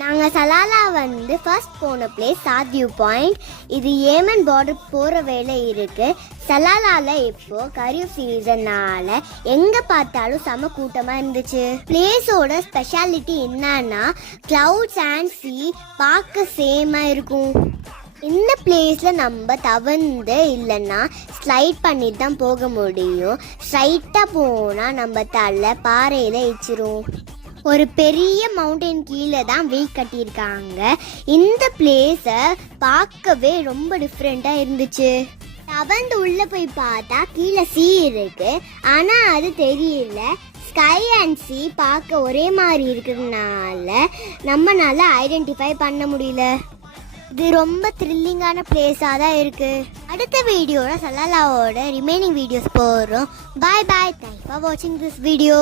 நாங்கள் Salalah first போன place சாத் view point. இது ஏமன் பார்டர் போகிற வேலை இருக்குது. சலாலாவில் இப்போ கரீஃப் சீசனால் எங்கே பார்த்தாலும் செம கூட்டமாக இருந்துச்சு. பிளேஸோட ஸ்பெஷாலிட்டி என்னன்னா கிளவுட்ஸ் அண்ட் சீ பார்க்க சேமாக இருக்கும். இந்த பிளேஸில் நம்ம தவந்து இல்லைன்னா ஸ்லைட் பண்ணிட்டு தான் போக முடியும். ஸ்ட்ரைட்டாக போனால் நம்ம தலை பாறையில் இச்சிரும். ஒரு பெரிய மவுண்டன் கீழே தான் வெயிட் கட்டியிருக்காங்க. இந்த பிளேஸை பார்க்கவே ரொம்ப டிஃப்ரெண்ட்டாக இருந்துச்சு. தவந்து உள்ளே போய் பார்த்தா கீழே சீ இருக்கு, ஆனால் அது தெரியல. ஸ்கை அண்ட் சீ பார்க்க ஒரே மாதிரி இருக்கிறதுனால நம்மளால ஐடென்டிஃபை பண்ண முடியல. இது ரொம்ப த்ரில்லிங்கான பிளேஸாக தான் இருக்குது. அடுத்த வீடியோவில் சலாலாவோட ரிமைனிங் வீடியோஸ் போடுறோம். பாய் பாய். தேங்க்ஸ் ஃபார் வாட்சிங் திஸ் வீடியோ.